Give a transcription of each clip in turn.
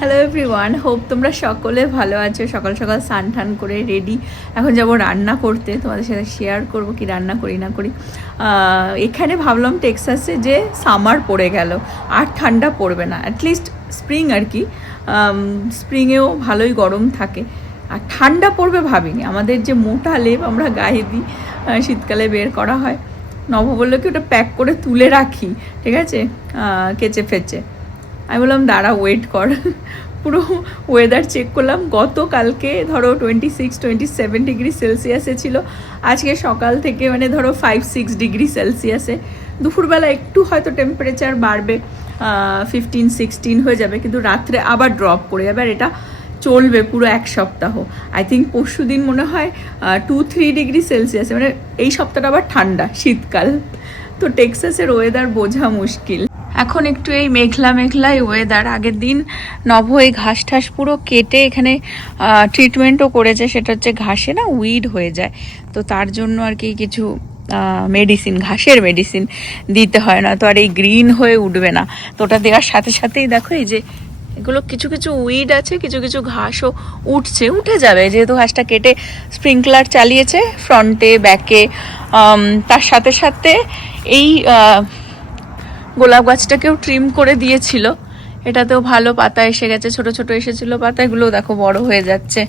Hello everyone, hope তোমরা সকলে ভালো আছো। সকাল সকাল স্নান টান করে রেডি, এখন যাব রান্না করতে। তোমাদের সাথে শেয়ার করব কি রান্না করি না করি। এখানে ভাবলাম টেক্সাসে যে সামার পড়ে গেল, আর ঠান্ডা পড়বে না, অ্যাটলিস্ট স্প্রিং আর কি। স্প্রিংয়েও ভালোই গরম থাকে, আর ঠান্ডা পড়বে ভাবিনি। আমাদের যে মোটা লেপ আমরা গায়ে দিই, শীতকালে বের করা হয়, নব বললো কি ওটা প্যাক করে তুলে রাখি, ঠিক আছে, কেচে ফেচে। আমি বললাম দাঁড়া, ওয়েট কর। পুরো ওয়েদার চেক করলাম, গতকালকে ধরো 26-27 ডিগ্রি সেলসিয়াসে ছিল, আজকে সকাল থেকে মানে ধরো 5-6 ডিগ্রি সেলসিয়াসে। দুপুরবেলা একটু হয়তো টেম্পারেচার বাড়বে, 15-16 হয়ে যাবে, কিন্তু রাত্রে আবার ড্রপ করে যাবে। আর এটা চলবে পুরো এক সপ্তাহ। আই থিঙ্ক পরশু দিন মনে হয় 2-3 ডিগ্রি সেলসিয়াসে, মানে এই সপ্তাহটা আবার ঠান্ডা, শীতকাল। তো টেক্সাসের ওয়েদার বোঝা মুশকিল। এখন একটু এই মেঘলা মেঘলাই ওয়েদার। আগের দিন নভ এই ঘাস ঠাস পুরো কেটে এখানে ট্রিটমেন্টও করেছে, সেটা হচ্ছে ঘাসে না উইড হয়ে যায়, তো তার জন্য আর কি কিছু মেডিসিন, ঘাসের মেডিসিন দিতে হয়, না তো আর এই গ্রিন হয়ে উঠবে না। তো ওটা দেওয়ার সাথে সাথেই দেখো এই যে এগুলো কিছু কিছু উইড আছে, কিছু কিছু ঘাসও উঠে যাবে, যেহেতু ঘাসটা কেটে স্প্রিংকলার চালিয়েছে ফ্রন্টে ব্যাকে। তার সাথে সাথে এই গোলাপ গাছটাকেও ট্রিম করে দিয়েছিল, এটাতেও ভালো পাতা এসে গেছে, ছোট ছোট এসেছিল পাতাগুলো, দেখো বড় হয়ে যাচ্ছে।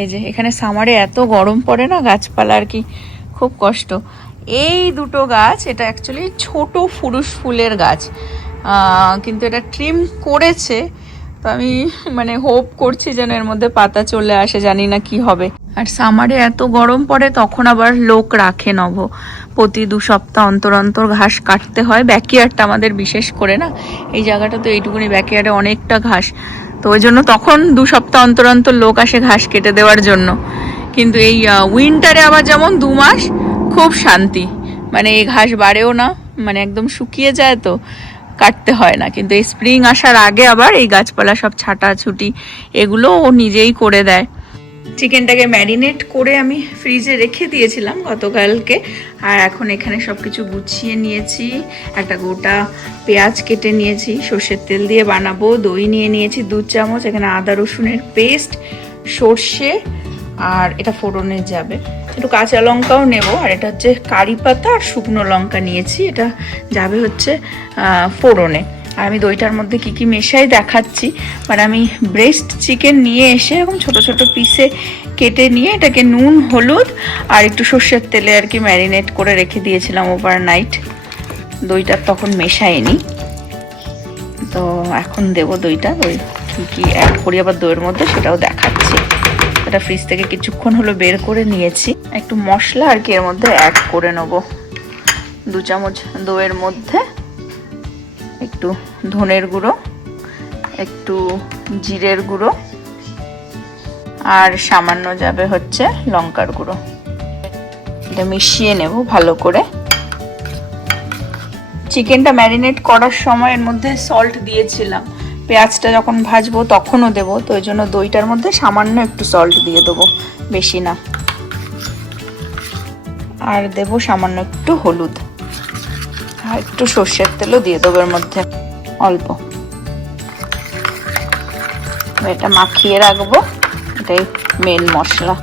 এই যে এখানে সামারে এত গরম পড়ে না, গাছপালা আর কি খুব কষ্ট। এই দুটো গাছ, এটা অ্যাকচুয়ালি ছোট ফুরুষ ফুলের গাছ, কিন্তু এটা ট্রিম করেছে, তো আমি মানে হোপ করছি যেন এর মধ্যে পাতা চলে আসে, জানি না কি হবে। আর সামারে এত গরম পড়ে, তখন আবার লোক রাখে নভ, প্রতি 2 সপ্তাহ অন্তর অন্তর ঘাস কাটতে হয়। ব্যাকইয়ার্ডটা আমাদের বিশেষ করে না, এই জায়গাটা তো এইটুকুনি, ব্যাকইয়ার্ডে অনেকটা ঘাস, তো ওই জন্য তখন 2 সপ্তাহ অন্তর অন্তর লোক আসে ঘাস কেটে দেওয়ার জন্য। কিন্তু এই উইন্টারে আবার যেমন 2 মাস খুব শান্তি, মানে এই ঘাস বাড়েও না, মানে একদম শুকিয়ে যায়, তো কাটতে হয় না। কিন্তু এই স্প্রিং আসার আগে আবার এই গাছপালা সব ছাটাছুটি এগুলো ও নিজেই করে দেয়। চিকেনটাকে ম্যারিনেট করে আমি ফ্রিজে রেখে দিয়েছিলাম গতকালকে, আর এখন এখানে সব কিছু গুছিয়ে নিয়েছি। একটা গোটা পেঁয়াজ কেটে নিয়েছি, সর্ষের তেল দিয়ে বানাবো। দই নিয়ে নিয়েছি 2 চামচ, এখানে আদা রসুনের পেস্ট, সর্ষে, আর এটা ফোড়নে যাবে, একটু কাঁচা লঙ্কাও নেব, আর এটা হচ্ছে কারি পাতা আর শুকনো লঙ্কা নিয়েছি, এটা যাবে হচ্ছে ফোড়নে। আর আমি দইটার মধ্যে কি কি মেশাই দেখাচ্ছি। মানে আমি ব্রেস্ট চিকেন নিয়ে এসে এরকম ছোট ছোট পিসে কেটে নিয়ে এটাকে নুন হলুদ আর একটু সর্ষের তেলে আর কি ম্যারিনেট করে রেখে দিয়েছিলাম ওভারনাইট। দইটা তখন মেশাইনি, তো এখন দেবো দইটা। দই কী কী অ্যাড করি আবার দইয়ের মধ্যে সেটাও দেখাচ্ছি। এটা ফ্রিজ থেকে কিছুক্ষণ হলো বের করে নিয়েছি। একটু মশলা আর কি এর মধ্যে অ্যাড করে নেবো। 2 চামচ দইয়ের মধ্যে একটু ধনের গুঁড়ো, একটু জিরের গুঁড়ো, আর সামান্য যাবে হচ্ছে লঙ্কার গুঁড়ো। এটা মিশিয়ে নেব ভালো করে। চিকেনটা ম্যারিনেট করার সময় এর মধ্যে সল্ট দিয়েছিলাম, পেঁয়াজটা যখন ভাজবো তখনও দেবো, তো ওই জন্য দইটার মধ্যে সামান্য একটু সল্ট দিয়ে দেবো, বেশি না। আর দেবো সামান্য একটু হলুদ, আর একটু সর্ষের তেলও দিয়ে দেবো এর মধ্যে অল্প। এটা মাখিয়ে রাখবো, এটাই মেন মশলা।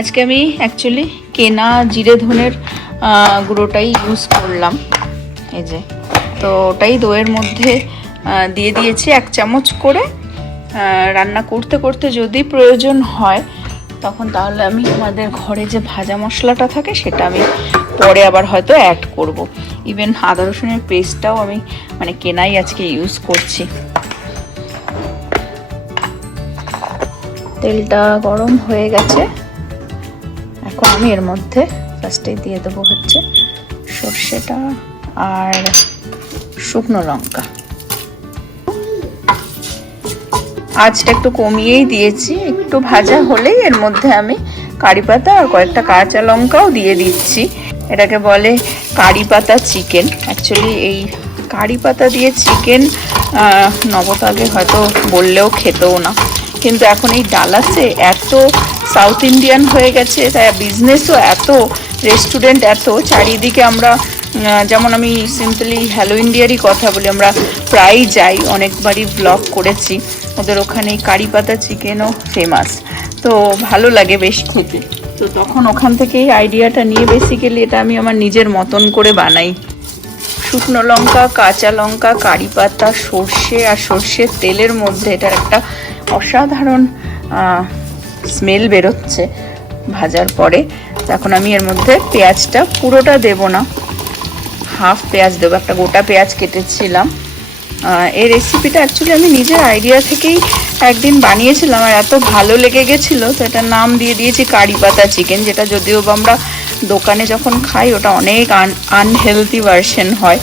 আজকে আমি অ্যাকচুয়ালি কেনা জিরে ধনের গুঁড়োটাই ইউজ করলাম, এই যে, তো ওটাই দইয়ের মধ্যে দিয়ে দিয়েছি 1 চামচ করে। রান্না করতে করতে যদি প্রয়োজন হয় তখন তাহলে আমি আমাদের ঘরে যে ভাজা মশলাটা থাকে সেটা আমি পরে আবার হয়তো অ্যাড করব। ইভেন আদা রসুনের পেস্টটাও আমি মানে কেনাই আজকে ইউজ করছি। তেলটা গরম হয়ে গেছে, এখন আমি এর মধ্যে ফার্স্টে দিয়ে দেবো হচ্ছে সর্ষেটা আর শুকনো লঙ্কা। আঁচটা একটু কমিয়েই দিয়েছি, একটু ভাজা হলেই এর মধ্যে আমি কারি পাতা আর কয়েকটা কাঁচা লঙ্কাও দিয়ে দিচ্ছি। এটাকে বলে কারি পাতা চিকেন। অ্যাকচুয়ালি এই কারি পাতা দিয়ে চিকেন নবত আগে হয়তো বললেও খেতেও না, কিন্তু এখন এই ডালাসে এত সাউথ ইন্ডিয়ান হয়ে গেছে, তাই বিজনেসও এত, রেস্টুরেন্ট এত চারিদিকে। আমরা যেমন আমি সিম্পলি হ্যালো ইন্ডিয়ারই কথা বলি, আমরা প্রায়ই যাই, অনেকবারই ব্লগ করেছি। ওদের ওখানে কারি পাতা চিকেনও ফেমাস, তো ভালো লাগে বেশ খেতে। তো তখন ওখান থেকেই আইডিয়াটা নিয়ে বেসিক্যালি এটা আমি আমার নিজের মতন করে বানাই। শুকনো লঙ্কা, কাঁচা লঙ্কা, কারি পাতা, সর্ষে আর সর্ষের তেলের মধ্যে এটার একটা অসাধারণ স্মেল বেরোচ্ছে ভাজার পরে। এখন আমি এর মধ্যে পেঁয়াজটা পুরোটা দেব না, হাফ পেঁয়াজ দেবো, একটা গোটা পেঁয়াজ কেটেছিলাম। এই রেসিপিটা অ্যাকচুয়ালি আমি নিজের আইডিয়া থেকেই একদিন বানিয়েছিলাম আর এত ভালো লেগে গেছিলো, তো এটার নাম দিয়ে দিয়েছি কারি পাতা চিকেন, যেটা যদিও আমরা দোকানে যখন খাই ওটা অনেক আনহেলদি ভার্সন হয়,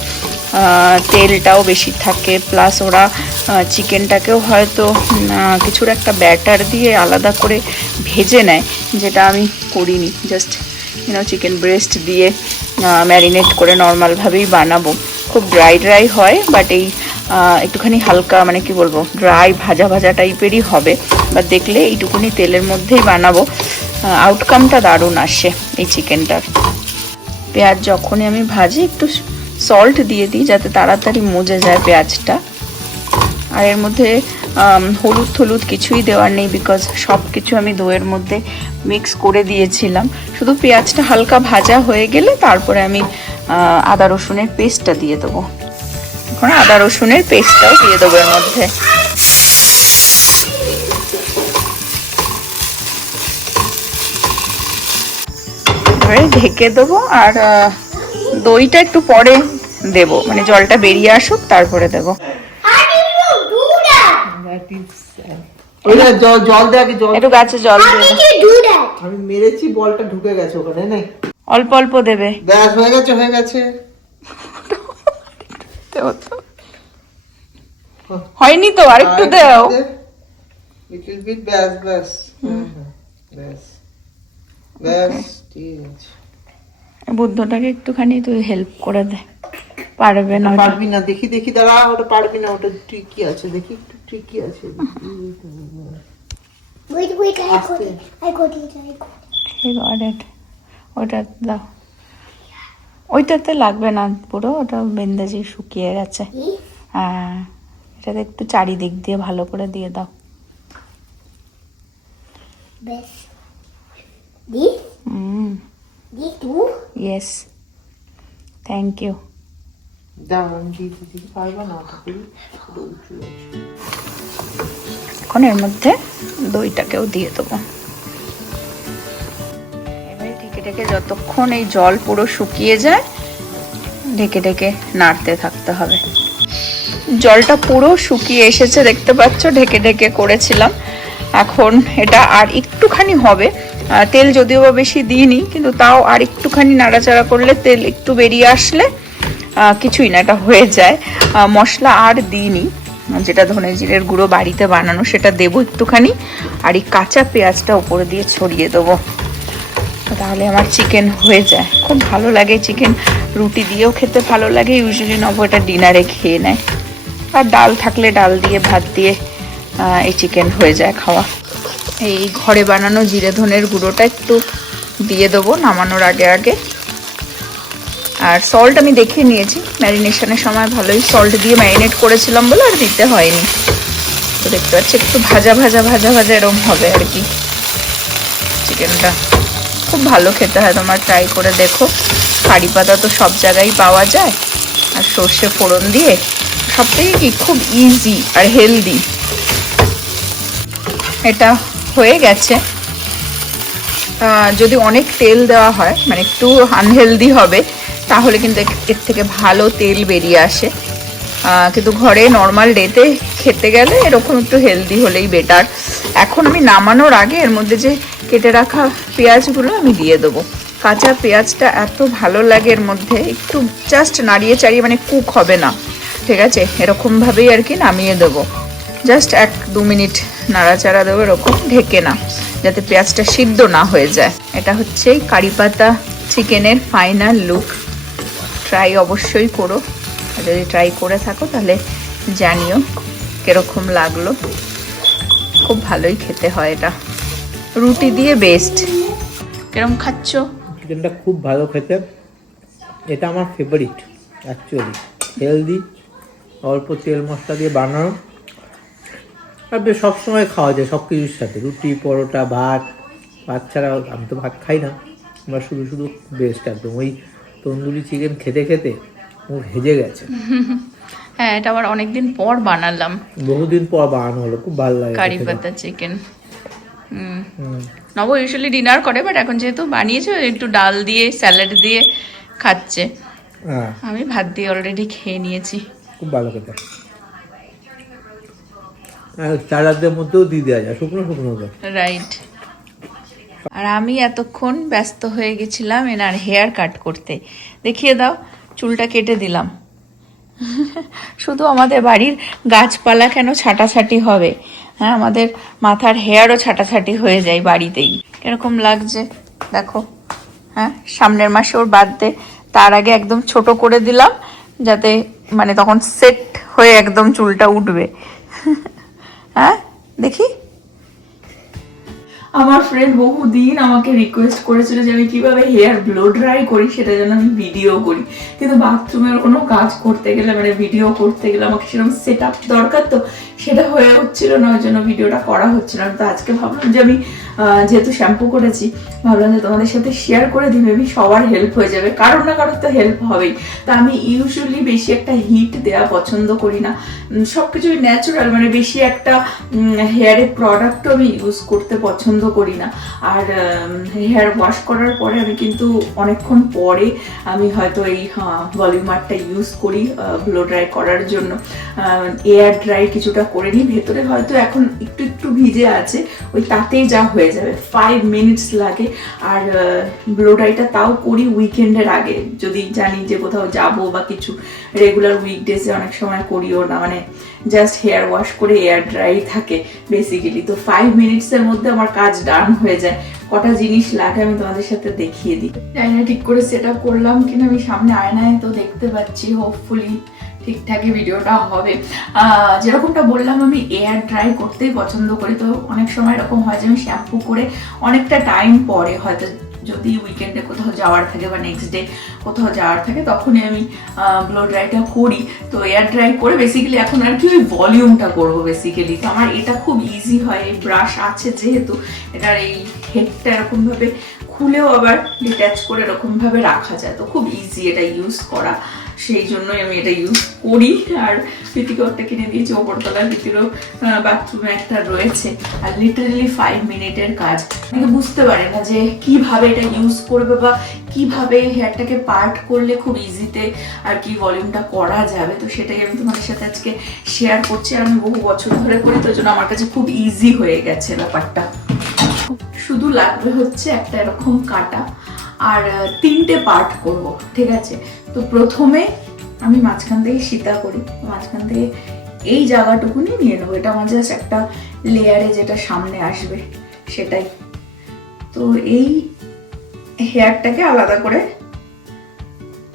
তেলটাও বেশি থাকে, প্লাস ওরা চিকেনটাকেও হয়তো কিছুর একটা ব্যাটার দিয়ে আলাদা করে ভেজে নেয়, যেটা আমি করিনি। জাস্ট চিকেন ব্রেস্ট দিয়ে ম্যারিনেট করে নর্মালভাবেই বানাবো। খুব ড্রাই হয়, বাট এই একটুখানি হালকা মানে কি বলবো ড্রাই ভাজা ভাজা টাইপেরই হবে, বা দেখলে এইটুকুনি তেলের মধ্যেই বানাবো, আউটকামটা দারুণ আসে এই চিকেনটার। পেঁয়াজ যখনই আমি ভাজি একটু সল্ট দিয়ে দিই যাতে তাড়াতাড়ি মজে যায় পেঁয়াজটা। আর এর মধ্যে হলুদ কিছুই দেওয়ার নেই, বিকজ সব কিছু আমি দইয়ের মধ্যে মিক্স করে দিয়েছিলাম। শুধু পেঁয়াজটা হালকা ভাজা হয়ে গেলে তারপরে আমি আদা রসুনের পেস্টটা দিয়ে দেবো। এখন আদা রসুনের পেস্টটাও দিয়ে দেবো এর মধ্যে। এবারে ঢেকে দেবো, আর দইটা একটু পরে দেবো, মানে জলটা বেরিয়ে আসুক তারপরে দেবো। জল দে আগে, জল একটু গাছে জল দিয়ে আমি মেরেছি, বলটা ঢুকে গেছে ওখানে। না অল্প অল্প দেবে, ব্যাস হয়ে গেছে হয়নি তো, আরেকটু দাও। লিটল বিট, ব্যাস ব্যাস ব্যাস ব্যাস, ঠিক আছে। বুদ্ধটাকে একটুখানি তুই হেল্প করে দে, পারবে না। পারবি না, দেখি দাঁড়া, ওটা পারবি না, ওটা ট্রিকি আছে, দেখি একটু ট্রিকি আছে। Wait, I got it. ওটা দাও, ওইটাতে লাগবে না পুরো, ওটা বেন্দাজি শুকিয়ে গেছে। হ্যাঁ, এটাতে একটু চারিদিক দিয়ে ভালো করে দিয়ে দাও। This? This? This too? Yes, thank you. এখন এর মধ্যে দইটাকেও দিয়ে দেবো। এবারে ঢেকে যতক্ষণ এই জল পুরো শুকিয়ে যায় ঢেকে নাড়তে থাকতে হবে। জলটা পুরো শুকিয়ে এসেছে, দেখতে পাচ্ছ, ঢেকে করেছিলাম। এখন এটা আর একটুখানি হবে, তেল যদিও বা বেশি দিইনি, কিন্তু তাও আর একটুখানি নাড়াচাড়া করলে, তেল একটু বেরিয়ে আসলে কিছুই না, এটা হয়ে যায়। মশলা আর দিইনি, যেটা ধনে জিরের গুঁড়ো বাড়িতে বানানো সেটা দেবো একটুখানি, আর এই কাঁচা পেঁয়াজটা উপরে দিয়ে ছড়িয়ে দেবো, তাহলে আমার চিকেন হয়ে যায়। খুব ভালো লাগে চিকেন, রুটি দিয়েও খেতে ভালো লাগে। ইউজুয়ালি নব এটা ডিনারে খেয়ে নেয়, আর ডাল থাকলে ডাল দিয়ে, ভাত দিয়ে এই চিকেন হয়ে যায় খাওয়া। এই ঘরে বানানো জিরে ধনের গুঁড়োটা একটু দিয়ে দেবো নামানোর আগে। আর সল্ট আমি দেখে নিয়েছি, ম্যারিনেশনের সময় ভালোই সল্ট দিয়ে ম্যারিনেট করেছিলাম বলে আর দিতে হয়নি। তো দেখতে পাচ্ছি একটু ভাজা এরকম হবে আর কি চিকেনটা। খুব ভালো খেতে হয়, তোমার ট্রাই করে দেখো। কারি পাতা তো সব জায়গায় পাওয়া যায়, আর সর্ষে ফোড়ন দিয়ে সবথেকে কি খুব ইজি আর হেলদি। এটা হয়ে গেছে। যদি অনেক তেল দেওয়া হয়, মানে একটু আনহেলদি হবে, তাহলে কিন্তু এর থেকে ভালো তেল বেরিয়ে আসে। কিন্তু ঘরে নর্মাল ডেতে খেতে গেলে এরকম একটু হেলদি হলেই বেটার। এখন আমি নামানোর আগে এর মধ্যে যে কেটে রাখা পেঁয়াজগুলো আমি দিয়ে দেবো। কাঁচা পেঁয়াজটা এত ভালো লাগে এর মধ্যে, একটু জাস্ট নাড়িয়ে চাড়িয়ে, মানে কুক হবে না, ঠিক আছে, এরকমভাবেই আর কি নামিয়ে দেবো। জাস্ট 1-2 মিনিট নাড়াচাড়া দেবো এরকম, ঢেকে না, যাতে পেঁয়াজটা সিদ্ধ না হয়ে যায়। এটা হচ্ছে কারি পাতা চিকেনের ফাইনাল লুক। ট্রাই অবশ্যই করো, যদি ট্রাই করে থাকো তাহলে জানিও কিরকম লাগলো। খুব ভালোই খেতে হয় এটা। রুটি দিয়ে বেস্ট। কিরম খাচ্ছ? চিকেনটা খুব ভালো খেতে, এটা আমার ফেভারিট অ্যাকচুয়ালি। হেলদি, অল্প তেল মশলা দিয়ে বানানো, আর বেশ সবসময় খাওয়া যায় সব কিছুর সাথে, রুটি, পরোটা, ভাত। ভাত ছাড়া আমি তো ভাত খাই না, আমরা শুধু শুধু বেস্ট একদম। ওই তন্দুরি চিকেন খেতে খেতে মুখ হেজে গেছে। হ্যাঁ, এটা আবার অনেকদিন পর বানালাম, বহুদিন পর বানানো হলো, খুব ভালো লাগে কারি পাতা চিকেন। নব ইউজুয়ালি ডিনার করে, বাট এখন যেহেতু বানিয়েছে একটু ডাল দিয়ে স্যালাড দিয়ে খাচ্ছে। হ্যাঁ, আমি ভাত দিয়ে অলরেডি খেয়ে নিয়েছি। খুব ভালো খেতে। স্যালাডের মধ্যেও দিয়ে দেওয়া যায়, শুকনো শুকনো। রাইট। আর আমি এতক্ষণ ব্যস্ত হয়ে গেছিলাম এনার হেয়ার কাট করতে। দেখিয়ে দাও, চুলটা কেটে দিলাম। শুধু আমাদের বাড়ির গাছপালা কেন ছাটাছাটি হবে, হ্যাঁ আমাদের মাথার হেয়ারও ছাটাছাটি হয়ে যায় বাড়িতেই। কিরকম লাগছে দেখো। হ্যাঁ, সামনের মাসে ওর বার্থডে, তার আগে একদম ছোট করে দিলাম, যাতে মানে তখন সেট হয়ে একদম চুলটা উঠবে। হ্যাঁ দেখি। আমার ফ্রেন্ড বহুদিন আমাকে রিকোয়েস্ট করেছিল যে আমি কিভাবে হেয়ার ব্লো ড্রাই করি সেটা যেন আমি ভিডিও করি, কিন্তু বাথরুমের কোনো কাজ করতে গেলে মানে ভিডিও করতে গেলে আমাকে সেরকম সেট আপ দরকার, তো সেটা হয়ে হচ্ছিল না, ওই জন্য ভিডিওটা করা হচ্ছিল না। তো আজকে ভাবলাম যে আমি যেহেতু শ্যাম্পু করেছি, ভাবলাম যে তোমাদের সাথে শেয়ার করে দিই, মেবি সবার হেল্প হয়ে যাবে, কারোর না কারোর তো হেল্প হবেই। তা আমি ইউজুয়ালি বেশি একটা হিট দেওয়া পছন্দ করি না, সবকিছুই ন্যাচারাল, মানে বেশি একটা হেয়ারের প্রোডাক্টও আমি ইউজ করতে পছন্দ করি না। আর হেয়ার ওয়াশ করার পরে আমি কিন্তু অনেকক্ষণ পরে আমি হয়তো এই ভলিউমারটা ইউজ করি ব্লো ড্রাই করার জন্য। এয়ার ড্রাই কিছুটা করে নিই, ভেতরে হয়তো এখন একটু একটু ভিজে আছে, ওই তাতেই যা হয়ে যাবে, 5 মিনিটস লাগে। আর ব্লো ড্রাইটা তাও করি উইকেন্ডের আগে, যদি জানি যে কোথাও যাবো বা কিছু। রেগুলার উইকডেজে অনেক সময় করিও না, মানে জাস্ট হেয়ার ওয়াশ করে এয়ার ড্রাই থাকে বেসিক্যালি। তো 5 মিনিটসের মধ্যে আমার কাজ ডান হয়ে যায়। কটা জিনিস লাগে আমি তোমাদের সাথে দেখিয়ে দিই। জানি না ঠিক করে সেট আপ করলাম কিনা, আমি সামনে আয়নায় তো দেখতে পাচ্ছি, হোপফুলি ঠিকঠাকই ভিডিওটা হবে। যেরকমটা বললাম, আমি এয়ার ড্রাই করতেই পছন্দ করি। তো অনেক সময় এরকম হয় যে আমি শ্যাম্পু করে অনেকটা টাইম পরে, হয়তো যদি উইকেন্ডে কোথাও যাওয়ার থাকে বা নেক্সট ডে কোথাও যাওয়ার থাকে, তখনই আমি ব্লো ড্রাইটা করি। তো এয়ার ড্রাই করে বেসিক্যালি এখন আর কি ওই ভলিউমটা করবো বেসিক্যালি। তো আমার এটা খুব ইজি হয়, এই ব্রাশ আছে যেহেতু, এটার এই হেডটা এরকমভাবে খুলেও আবার ডিট্যাচ করে এরকমভাবে রাখা যায়, তো খুব ইজি এটা ইউজ করা, সেই জন্যই আমি এটা ইউজ করি। আর প্রীতিকেও একটা কিনে দিয়েছি, ওপরতলার প্রীতিরও বাথরুমে একটা রয়েছে। আর লিটারালি 5 মিনিটের কাজ। কিন্তু বুঝতে পারে না যে কিভাবে এটা ইউজ করবে বা কিভাবে হেয়ারটাকে পার্ট করলে খুব ইজিতে আর কি ভলিউমটা করা যাবে। তো সেটাই আমি তোমাদের সাথে আজকে শেয়ার করছি। আর আমি বহু বছর ধরে করি, তো জন্য আমার কাছে খুব ইজি হয়ে গেছে ব্যাপারটা। শুধু লাগবে হচ্ছে একটা এরকম কাটা, আর 3টে পার্ট করব, ঠিক আছে। তো প্রথমে আমি মাঝখান থেকে সীতা করি, মাঝখান থেকে এই জায়গাটুকুনি নিয়ে নেবো, এটা আমার জাস্ট একটা লেয়ারে যেটা সামনে আসবে সেটাই। তো এই হেয়ারটাকে আলাদা করে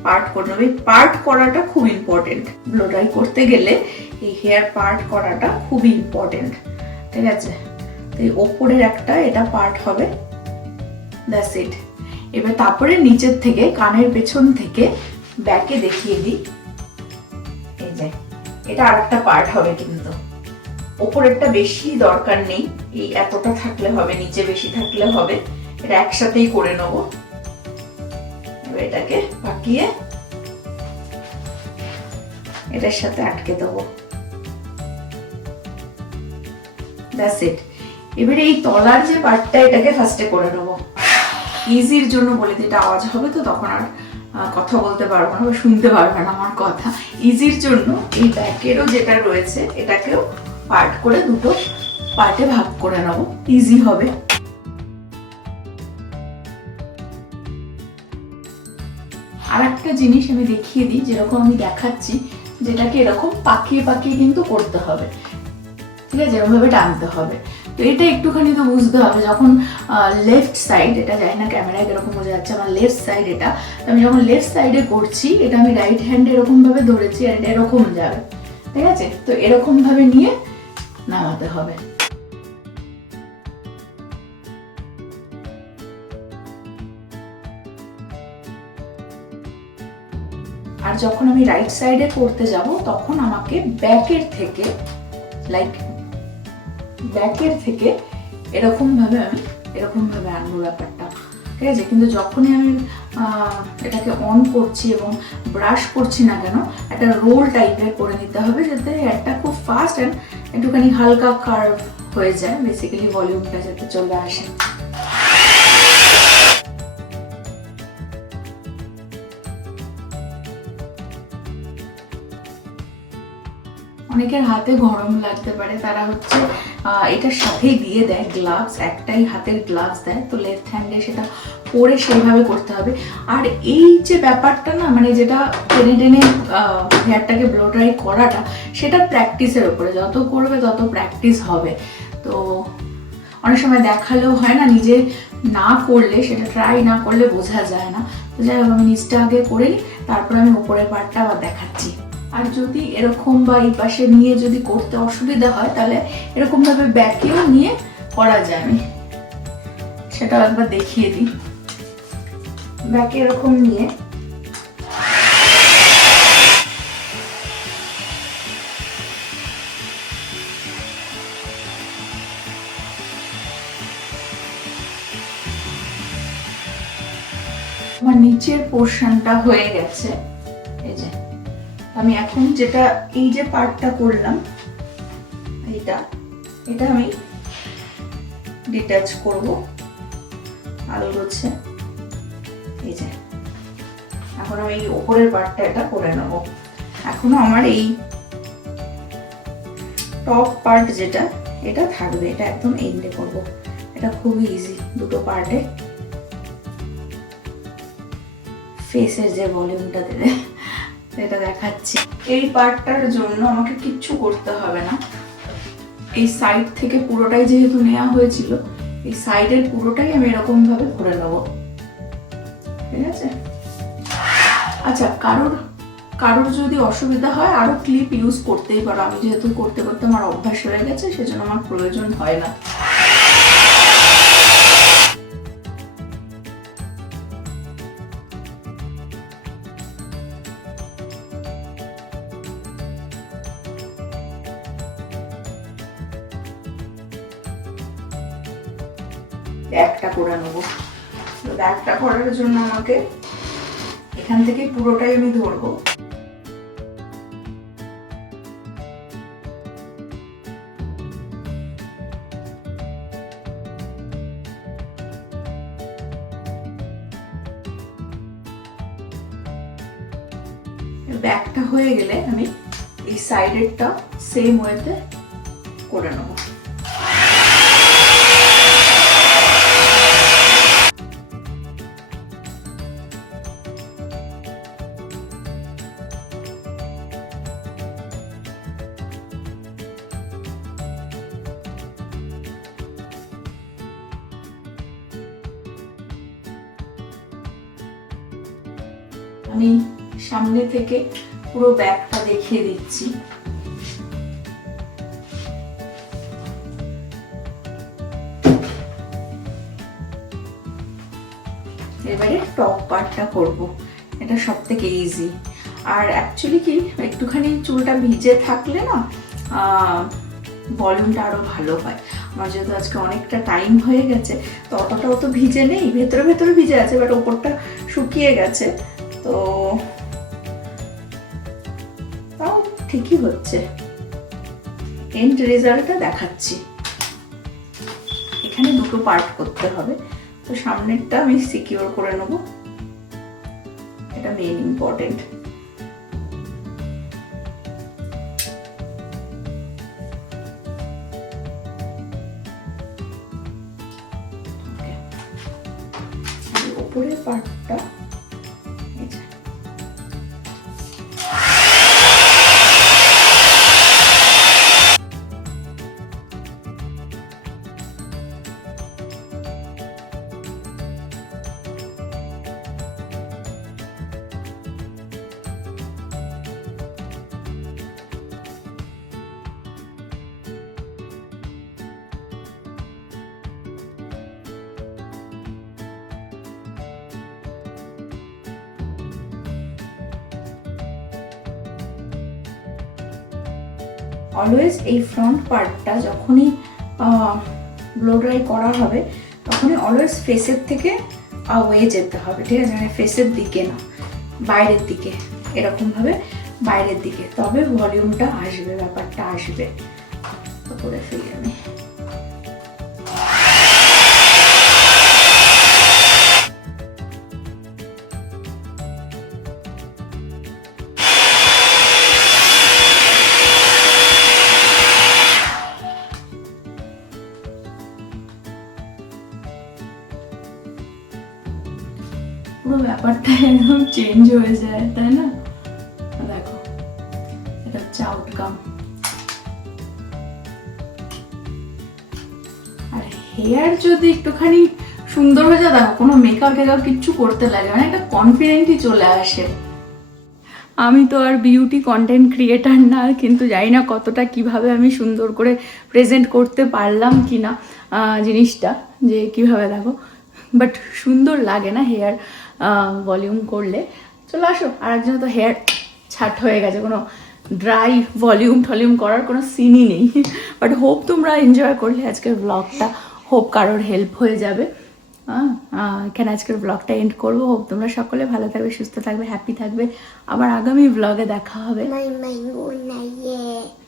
পার্ট করে নেবো। এই পার্ট করাটা খুব ইম্পর্টেন্ট, ব্লো ড্রাই করতে গেলে এই হেয়ার পার্ট করাটা খুবই ইম্পর্টেন্ট, ঠিক আছে। তো এই ওপরের একটা এটা পার্ট হবে, দ্যাটস ইট। এবার তারপরে নিচের থেকে কানের পেছন থেকে ব্যাকে দেখিয়ে দিই, এই যে এটা আরেকটা পার্ট হবে, কিন্তু ওপরেরটা বেশি দরকার নেই, এই এতটা থাকলে হবে, নিচে বেশি থাকলে হবে। এটা একসাথেই করে নেবো। এবার এটাকে পাকিয়ে এটার সাথে আটকে দেবো, দ্যাটস ইট। এবারে এই তলার যে পার্টটা, এটাকে ফার্স্টে করে নেবো। ইজির জন্য বলে দিই, এটা আওয়াজ হবে তো তখন আর কথা বলতে পারবো না বা শুনতে পারবে না আমার কথা। ইজির জন্য এই ব্যাকেরও যেটা রয়েছে এটাকেও পার্ট করে দুটো পার্টে ভাগ করে নেব, ইজি হবে। আর একটা জিনিস আমি দেখিয়ে দিই, যেরকম আমি দেখাচ্ছি, যেটাকে এরকম পাকিয়ে পাকিয়ে কিন্তু করতে হবে, ঠিক আছে, এরকমভাবে টানতে হবে। তো এটা একটুখানি তো বুঝতে হবে, যখন লেফট সাইড, এটা জানি না ক্যামেরায় এরকম বোঝা যাচ্ছে, আমার লেফট সাইড এটা, তো আমি যখন লেফট সাইডে করছি, এটা আমি রাইট হ্যান্ড এরকম ভাবে ধরেছি, আর এটা এরকম যাবে, ঠিক আছে। তো এরকম ভাবে নিয়ে নামাতে হবে। আর যখন আমি রাইট সাইডে করতে যাব তখন আমাকে ব্যাকের থেকে এরকম ভাবে আনবো ব্যাপারটা, ঠিক আছে? কিন্তু যখনই আমি এটাকে অন করছি এবং ব্রাশ করছি না কেন, একটা রোল টাইপের করে নিতে হবে যাতে হেয়ারটা খুব ফাস্ট অ্যান্ড একটুখানি হালকা কার্ভ হয়ে যায়, বেসিক্যালি ভলিউমটা যাতে চলে আসে। অনেকের হাতে গরম লাগতে পারে, তারা হচ্ছে এটার সাথেই দিয়ে দেয় গ্লাভস, একটাই হাতের গ্লাভস দেয়, তো লেফট হ্যান্ডে সেটা পরে সেইভাবে করতে হবে। আর এই যে ব্যাপারটা না, মানে যেটা টেনে টেনে হেয়ারটাকে ব্লো ড্রাই করাটা, সেটা প্র্যাকটিসের উপরে, যত করবে তত প্র্যাকটিস হবে। তো অনেক সময় দেখালেও হয় না, নিজে না করলে, সেটা ট্রাই না করলে বোঝা যায় না। তো যাই হোক, আমি নিচটা আগে করে নিই, তারপর আমি উপরের পার্টটা আবার দেখাচ্ছি। আর যদি এরকম বা এই পাশে নিয়ে যদি করতে অসুবিধা হয়, তাহলে এরকম ভাবে ব্যাকেও নিয়ে করা যায়, আমি সেটা একবার দেখিয়ে দিই। ব্যাকে এরকম নিয়ে আমার নিচের পোর্শনটা হয়ে গেছে। এই যে আমি এখন যেটা, এই যে পার্টটা করলাম, এটা আমি ডিটাচ করব আলগোছে। এই যে এখন আমি এই উপরের পার্টটা এটা করে নেব। এখনো আমার এই টপ পার্ট যেটা, এটা থাকবে, এটা একদম এন্ডে করব। এটা খুবই ইজি, দুটো পার্টে ফেসের যে ভলিউমটা দেবে এটা দেখাচ্ছি। এই পার্টটার জন্য আমাকে কিচ্ছু করতে হবে না, এই সাইড থেকে পুরোটাই যেহেতু নেওয়া হয়েছিল, এই সাইডের পুরোটাই আমি এরকম ভাবে করে নেব, ঠিক আছে? আচ্ছা, কারোর যদি অসুবিধা হয় আরো ক্লিপ ইউজ করতেই পারো, আমি যেহেতু করতে করতে আমার অভ্যাস হয়ে গেছে, সেজন্য আমার প্রয়োজন হয় না। ব্যাকটা করে নেবো। ব্যাকটা করার জন্য আমাকে এখান থেকে পুরোটাই আমি ধরবো। ব্যাকটা হয়ে গেলে আমি এই সাইডেরটা সেম ওয়েতে করে নেবো। আমি সামনে থেকে পুরো ব্যাগটা দেখিয়ে দিচ্ছি। এবারে টপ পার্টটা করব, এটা সব থেকে ইজি। আর অ্যাকচুয়ালি কি, একটুখানি চুলটা ভিজে থাকলে না ভলিউমটা আরো ভালো হয়। আমার যেহেতু আজকে অনেকটা টাইম হয়ে গেছে, তো অতটাও তো ভিজে নেই, ভেতরে ভেতরে ভিজে আছে, বাট ওপরটা শুকিয়ে গেছে, তো তাও ঠিকই হচ্ছে। এন্ড রেজাল্টটা দেখাচ্ছি। এখানে দুটো পার্ট করতে হবে, তো সামনেরটা আমি সিকিউর করে নেব, এটা মেইন ইম্পর্টেন্ট। উপরের পার্টটা অলওয়েজ এই ফ্রন্ট পার্টটা যখনই ব্লো ড্রাই করা হবে তখনই অলওয়েজ ফেসের থেকে ওয়ে যেতে হবে, ঠিক আছে, মানে ফেসের দিকে না, বাইরের দিকে, এরকমভাবে বাইরের দিকে, তবে ভলিউমটা আসবে, ব্যাপারটা আসবে। তো করে ফেলি আমি। পুরো ব্যাপারটা একদম চেঞ্জ হয়ে যায়, তাই না? দেখো, এটা হচ্ছে আউটকাম। আর হেয়ার যদি একটুখানি সুন্দর হয়ে যায়, দেখো কোনো মেকআপ টেকআপ কিচ্ছু করতে লাগে মানে একটা কনফিডেন্টই চলে আসে। আমি তো আর বিউটি কন্টেন্ট ক্রিয়েটার না, কিন্তু জানি না কতটা কিভাবে আমি সুন্দর করে প্রেজেন্ট করতে পারলাম কি না জিনিসটা, যে কিভাবে দেখো, বাট সুন্দর লাগে না হেয়ার ভলিউম করলে। চলে আসো, আর একজন তো হেয়ার ছাট হয়ে গেছে, কোনো ড্রাই ভলিউম করার কোনো সিনই নেই। বাট হোপ তোমরা এনজয় করলে আজকের ব্লগটা, হোপ কারোর হেল্প হয়ে যাবে। এখানে আজকের ব্লগটা এন্ড করবো। হোপ তোমরা সকলে ভালো থাকবে, সুস্থ থাকবে, হ্যাপি থাকবে। আবার আগামী ব্লগে দেখা হবে। My mango, yeah.